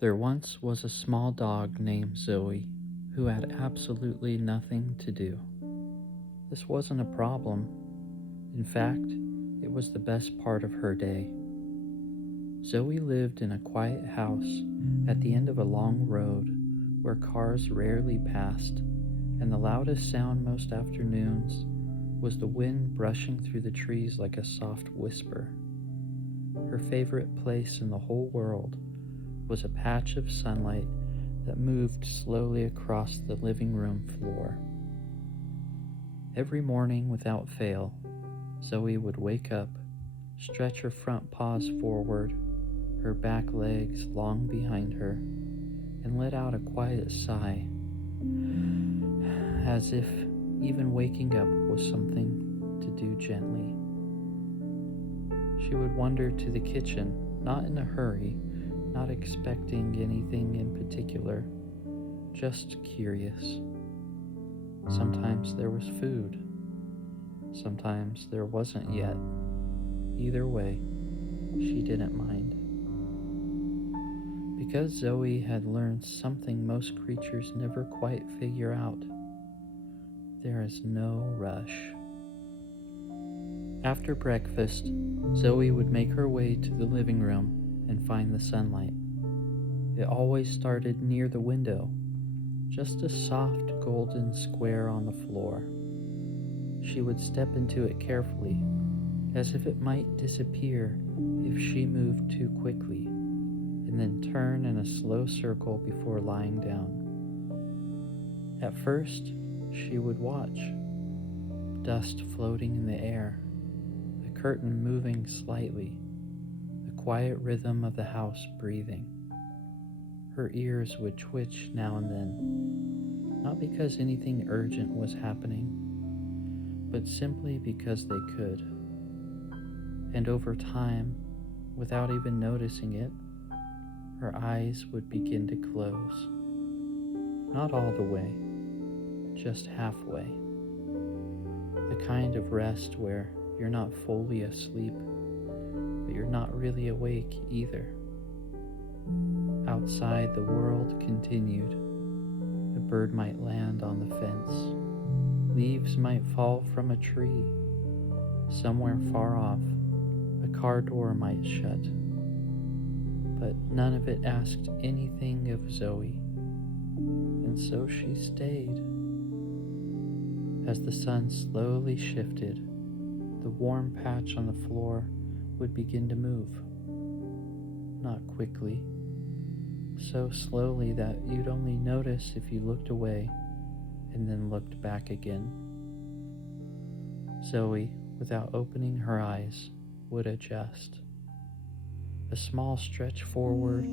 There once was a small dog named Zoe who had absolutely nothing to do. This wasn't a problem. In fact, it was the best part of her day. Zoe lived in a quiet house at the end of a long road where cars rarely passed, and the loudest sound most afternoons was the wind brushing through the trees like a soft whisper. Her favorite place in the whole world was a patch of sunlight that moved slowly across the living room floor. Every morning without fail, Zoe would wake up, stretch her front paws forward, her back legs long behind her, and let out a quiet sigh, as if even waking up was something to do gently. She would wander to the kitchen, not in a hurry, not expecting anything in particular, just curious. Sometimes there was food. Sometimes there wasn't yet. Either way, she didn't mind. Because Zoe had learned something most creatures never quite figure out, there is no rush. After breakfast, Zoe would make her way to the living room and find the sunlight. It always started near the window, just a soft golden square on the floor. She would step into it carefully, as if it might disappear if she moved too quickly, and then turn in a slow circle before lying down. At first, she would watch, dust floating in the air, the curtain moving slightly, the quiet rhythm of the house breathing. Her ears would twitch now and then, not because anything urgent was happening, but simply because they could. And over time, without even noticing it, her eyes would begin to close. Not all the way, just halfway. The kind of rest where you're not fully asleep, but you're not really awake either. Outside, the world continued. A bird might land on the fence. Leaves might fall from a tree. Somewhere far off, a car door might shut. But none of it asked anything of Zoe, and so she stayed. As the sun slowly shifted, the warm patch on the floor would begin to move. Not quickly, so slowly that you'd only notice if you looked away and then looked back again. Zoe, without opening her eyes, would adjust. A small stretch forward,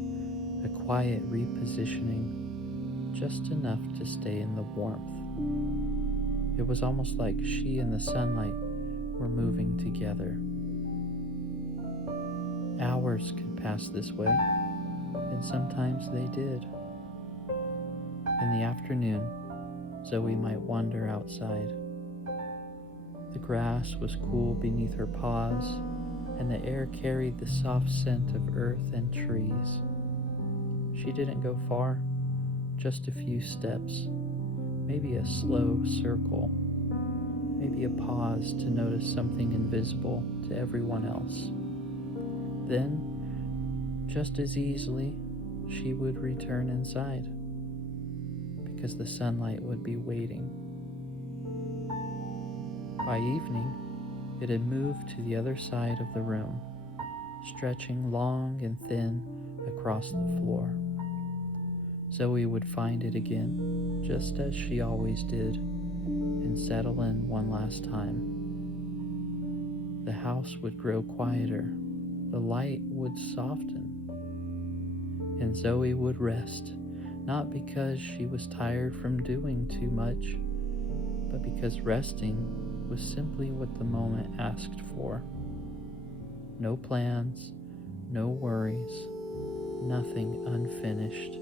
a quiet repositioning, just enough to stay in the warmth. It was almost like she and the sunlight were moving together. Hours could pass this way, and sometimes they did. In the afternoon, Zoe might wander outside. The grass was cool beneath her paws, and the air carried the soft scent of earth and trees. She didn't go far, just a few steps, maybe a slow circle, maybe a pause to notice something invisible to everyone else. Then, just as easily, she would return inside, because the sunlight would be waiting. By evening, it had moved to the other side of the room, stretching long and thin across the floor. Zoe would find it again, just as she always did, and settle in one last time. The house would grow quieter, the light would soften, and Zoe would rest, not because she was tired from doing too much, but because resting was simply what the moment asked for. No plans, no worries, nothing unfinished,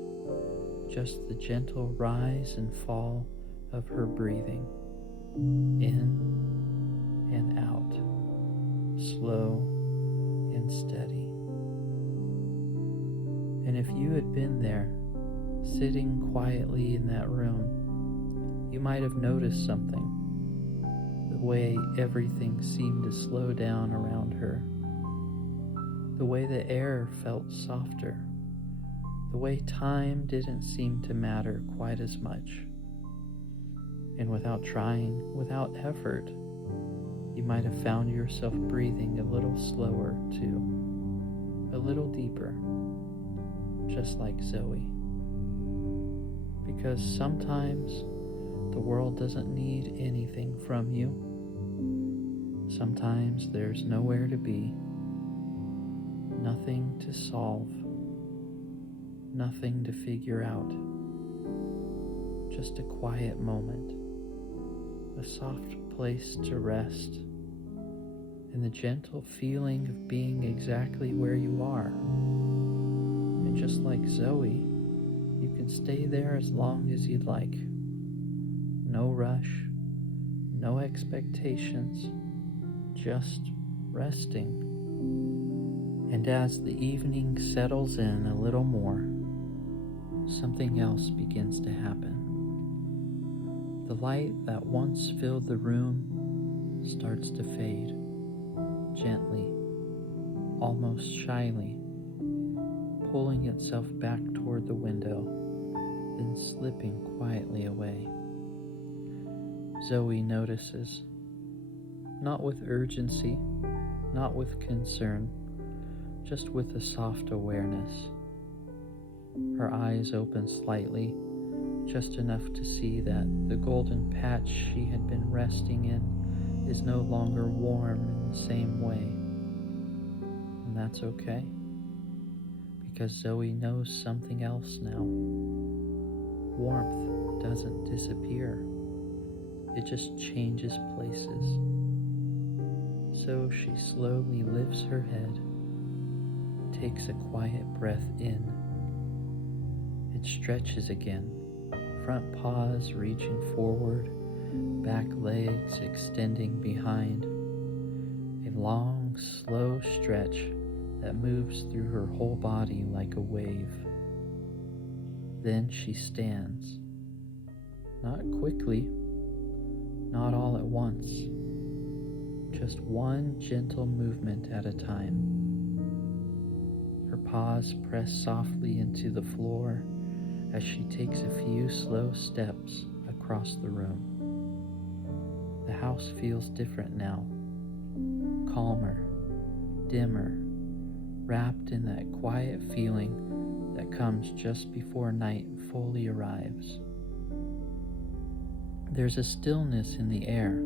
just the gentle rise and fall of her breathing, in and out, slow and steady. And if you had been there, sitting quietly in that room, you might have noticed something. The way everything seemed to slow down around her. The way the air felt softer. The way time didn't seem to matter quite as much. And without trying, without effort, you might have found yourself breathing a little slower too, a little deeper, just like Zoe. Because sometimes the world doesn't need anything from you. Sometimes there's nowhere to be, nothing to solve, nothing to figure out. Just a quiet moment, a soft place to rest, and the gentle feeling of being exactly where you are. And just like Zoe, you can stay there as long as you'd like. No rush, no expectations, just resting. And as the evening settles in a little more, something else begins to happen. The light that once filled the room starts to fade, gently, almost shyly, pulling itself back toward the window, then slipping quietly away. Zoe notices, not with urgency, not with concern, just with a soft awareness. Her eyes open slightly, just enough to see that the golden patch she had been resting in is no longer warm in the same way. And that's okay, because Zoe knows something else now. Warmth doesn't disappear, it just changes places. So she slowly lifts her head, takes a quiet breath in. It stretches again, front paws reaching forward, back legs extending behind. A long, slow stretch that moves through her whole body like a wave. Then she stands. Not quickly, not all at once. Just one gentle movement at a time. Her paws press softly into the floor as she takes a few slow steps across the room. The house feels different now, calmer, dimmer, wrapped in that quiet feeling that comes just before night fully arrives. There's a stillness in the air,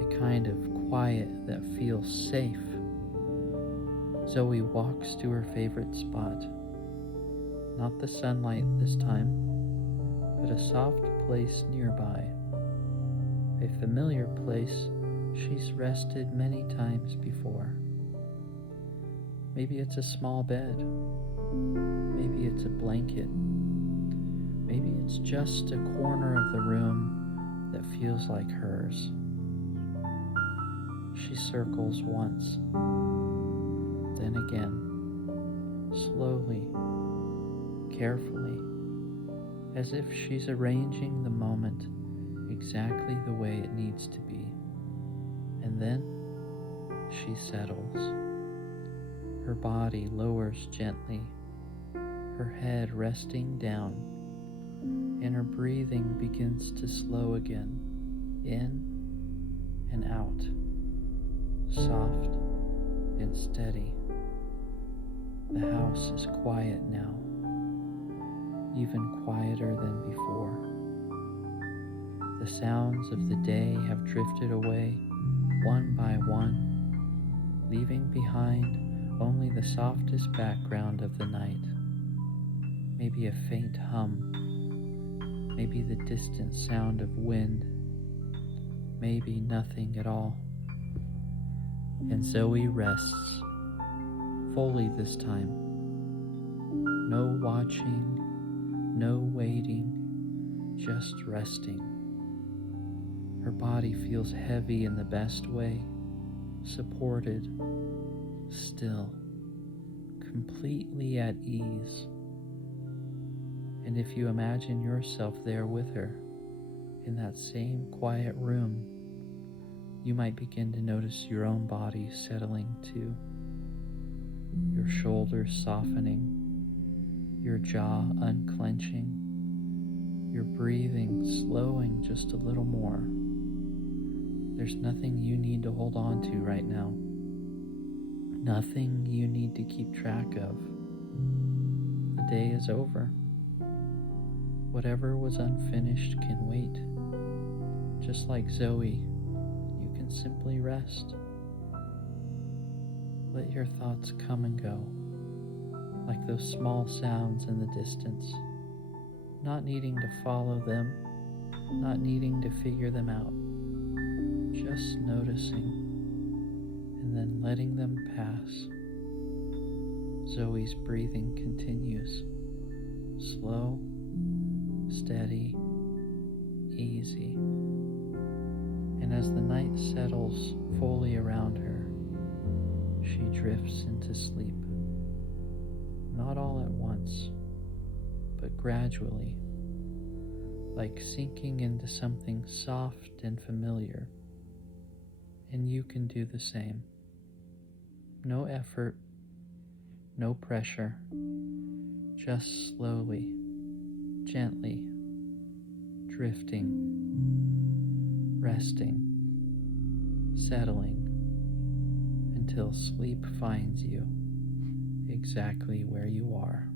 a kind of quiet that feels safe. Zoe walks to her favorite spot. Not the sunlight this time, but a soft place nearby. A familiar place she's rested many times before. Maybe it's a small bed. Maybe it's a blanket. Maybe it's just a corner of the room that feels like hers. She circles once, then again, slowly, carefully, as if she's arranging the moment exactly the way it needs to be. And then she settles. Her body lowers gently, her head resting down, and her breathing begins to slow again, in and out, soft and steady. The house is quiet now, even quieter than before. The sounds of the day have drifted away one by one, leaving behind only the softest background of the night. Maybe a faint hum, maybe the distant sound of wind, maybe nothing at all. And Zoe rests, fully this time. No watching, no waiting, just resting. Her body feels heavy in the best way, supported, still, completely at ease. And if you imagine yourself there with her, in that same quiet room, you might begin to notice your own body settling too, your shoulders softening, your jaw unclenching, your breathing slowing just a little more. There's nothing you need to hold on to right now, nothing you need to keep track of. The day is over. Whatever was unfinished can wait. Just like Zoe, you can simply rest. Let your thoughts come and go, like those small sounds in the distance, not needing to follow them, not needing to figure them out, just noticing and then letting them pass. Zoe's breathing continues, slow, steady, easy. And as the night settles fully around her, she drifts into sleep. Not all at once, but gradually, like sinking into something soft and familiar. And you can do the same. No effort, no pressure, just slowly, gently, drifting, resting, settling, until sleep finds you exactly where you are.